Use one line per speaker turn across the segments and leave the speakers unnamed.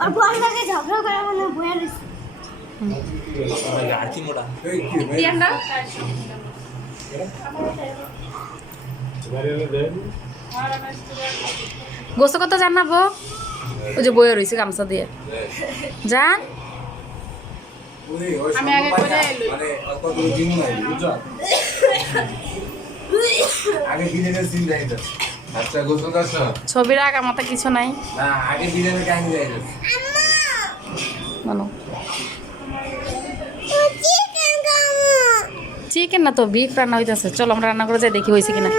আর বল লাগে ঝগড়া করে মনে বয়ে
আর কি মোটা
জানাব ওই যে বইয়ে রয়েছে গামছা দিয়ে। যান।
আমি আগে করে
মানে কতগুলো দিন নাই বুঝছ আগে বিরিয়ানির সিন যাই আচ্ছা গোসল করছ?
ছবির আঁকা মাথা কিছু নাই।
না আগে বিরিয়ানির কাহিনী যাই
মানো
চিকেন
না তো বিফ রান্না হইতেছে। চলো আমরা রান্না করে যাই দেখি হয়েছে কিনা।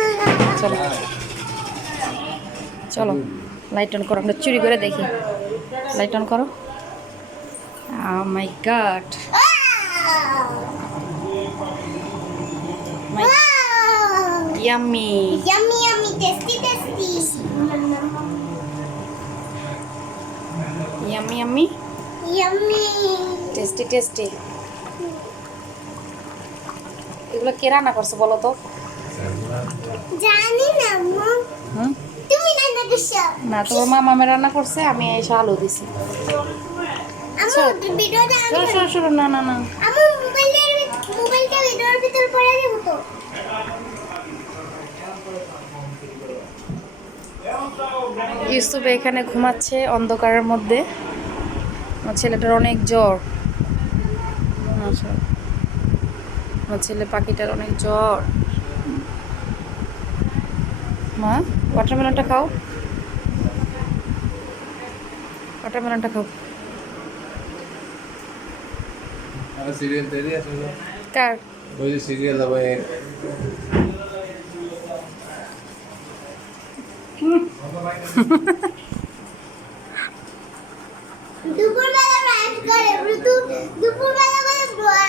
চলো। চলো লাইট অন করো আমরা চুরি করে দেখি। লাইট অন করো। My god my yummy
yummy yummy tasty tasty
yummy yummy
yummy
tasty tasty এগুলো কে রান্না করছ বলো তো?
জানি না
হুম?
তুমি রান্না করছ?
না তোমার মা মামে রান্না করছে আমি এসে আলু দিছি। না না না।
আম্মু মোবাইলের মোবাইলটা ভিডিওর ভিতর পড়ে দেবো তো।
ইউসুফ এখানে ঘুমাচ্ছে অন্ধকারের মধ্যে। আমার ছেলেটার অনেক জ্বর। আমার ছেলে পাখিটার অনেক জ্বর। মা ওয়াটারমেলনটা খাও। ওয়াটারমেলনটা খাও। কার?
ওই যে সিরিয়াল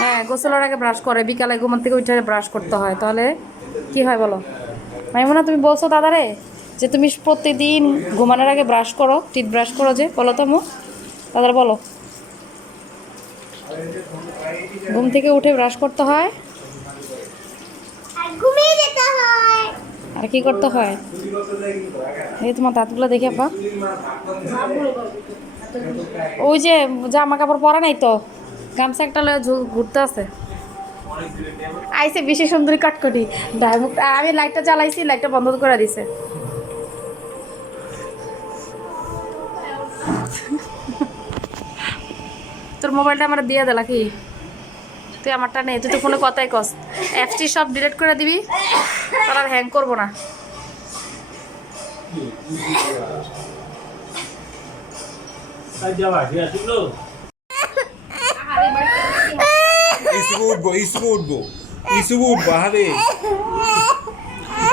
হ্যাঁ গোসলের আগে ব্রাশ করে, বিকালে ঘুমান থেকে উঠে ব্রাশ করতে হয়। তাহলে কি হয় বলো? মাইমুনা, তুমি বলছো দাদারে যে তুমি প্রতিদিন ঘুমানোর আগে ব্রাশ করো টিট ব্রাশ করো যে, বলো তো মু। দাদার বলো। ঘুম থেকে উঠে ব্রাশ করতে হয়
আর ঘুমিয়ে যেতে হয়
আর কি করতে হয়? এই তোমার দাঁতগুলো দেখে পা ওই যে জামা কাপড় পরা নাই তো, গামছা একটা লয়ে ঘুরতে আছে। আইসে বেশি সুন্দরী কাটকটি আমি লাইটটা জ্বালাইছি, লাইটটা বন্ধ করে দিছে। তোর মোবাইলটা আমার দিয়ে দিলা কি তুই আমারটা নেই তুই তো ফোনে কথাই কস। অ্যাপসটি সব ডিলিট করে দিবি তার আর হ্যাং করব না।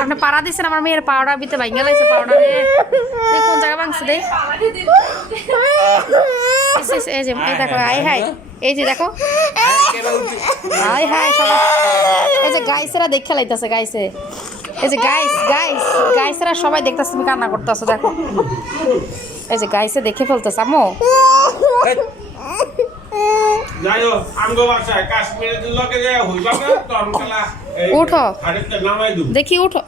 আপনি পাড়া দিচ্ছেন আমার মেয়ের পাউডার বিতে ভাঙ্গা লাগছে পাউডারে তুই কোন জায়গা ভাঙছে দে। এই যে এই দেখো আই হাই এই যে দেখো। হাই হাই সবাই। এই যে গাইসেরা দেখে লাইতেছে গাইসে। এই যে গাইস গাইস গাইসেরা সবাই দেখতেছে তুমি কান্না করতেছো দেখো। এই যে গাইসে দেখে ফেলতেছে
যে এই
উঠো। দেখি উঠো।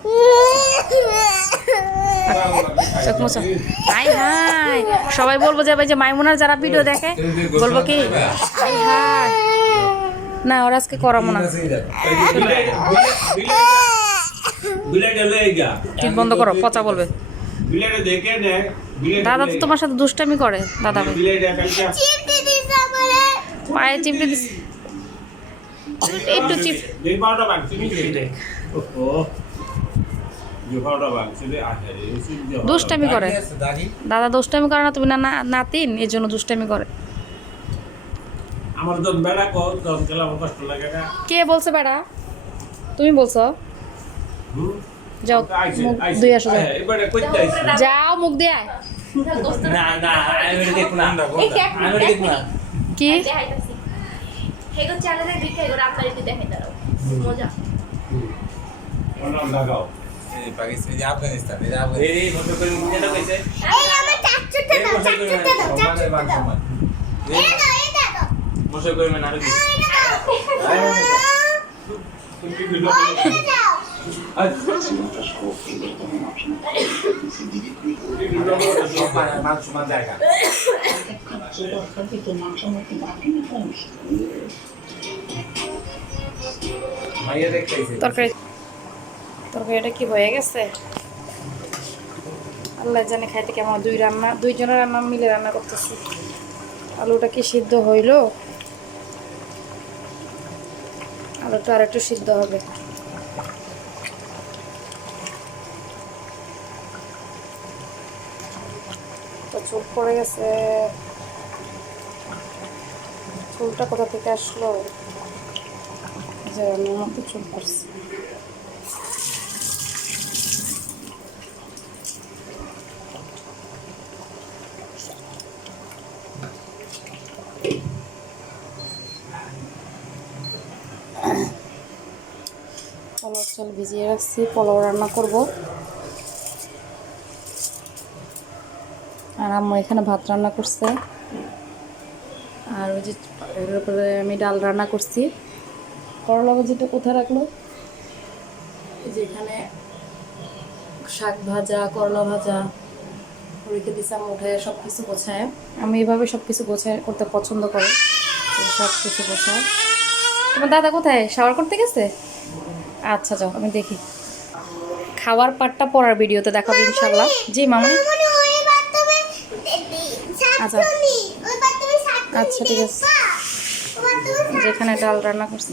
চোখ মুছো হাই হাই। সবাই বলব যে ভাই যে মাইমুনার যারা ভিডিও দেখে বলব কি? Hi hi. না ওরা আজকে করাবো না। টিপ বন্ধ করো পচা বলবে। দাদা তো তোমার সাথে দুষ্টামি করে দাদা ভাই।
চিমটি
পায়ে চিপড়ে দিস একটু চিপ দুষ্টামি করে। দাদা দুষ্টামি করে না তুমি না না- নাতিন এই জন্য দুষ্টামি করে।
আমার তো বেড়া কো তখন কালা আমার কষ্ট লাগে না।
কে বলছে বেড়া? তুমি বলছো? যাও দুই আসো যাও।
এবারে কইতে আইছে
যাও মুখ দিয়ে আয়।
না না আমি এটা না। আমি এটা না।
কি?
হেগো চ্যানেলে করে মজা।
লাগাও।
পাকিস্তান এই আফগানিস্তান এই
এই এই বন্ধ করে মুখটা কইছে
এই আমার দাও দাও দাও। দাও। দাও
করে আর কি তুমি
দাও।
তরকারি। তরকারিটা কি হয়ে গেছে? আল্লাহ জানে খাইতে কেমন। দুই রান্না দুইজনের রান্না, মিলে রান্না করতেছি। আলুটা কি সিদ্ধ হইল? আলুটা আর একটু সিদ্ধ হবে। তো চুল পড়ে গেছে। চুলটা কোথা থেকে আসলো? যে আমি মতো চুল পড়ছে পোলাও চাল ভিজিয়ে রাখছি, পোলাও রান্না করব। আর আম্মু এখানে ভাত রান্না করছে। আর ওই যে উপরে আমি ডাল রান্না করছি। করলা ভাজিটা কোথায় রাখল? এই যে এখানে শাক ভাজা, করলা ভাজা রেখে দিছি আমি উঠে সব কিছু গোছায়। আমি এইভাবে সব কিছু গোছায় করতে পছন্দ করি। সব কিছু গোছায়। তোমার দাদা কোথায়? শাওয়ার করতে গেছে? আচ্ছা যাও আমি দেখি। খাওয়ার পাটটা পড়ার ভিডিওতে দেখাবো ইনশাল্লাহ জি মামনি? আচ্ছা। আচ্ছা, ঠিক আছে। যেখানে ডাল রান্না করছি।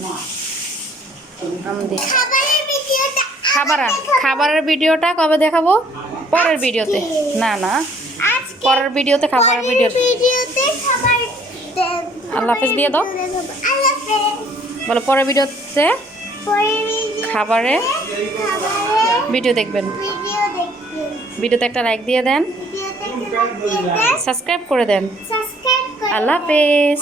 খাবার খাবারের ভিডিওটা কবে দেখাবো? পরের ভিডিওতে। না না। পরের ভিডিওতে খাবারের ভিডিও
ভিডিওতে।
আল্লাহ হাফেজ দিয়ে দাও। বলো পরের ভিডিওতে?
পরের ভিডিও
খাবারে ভিডিও দেখবেন। ভিডিওতে একটা লাইক দিয়ে দেন। সাবস্ক্রাইব করে দেন। আল্লাহ হাফেজ।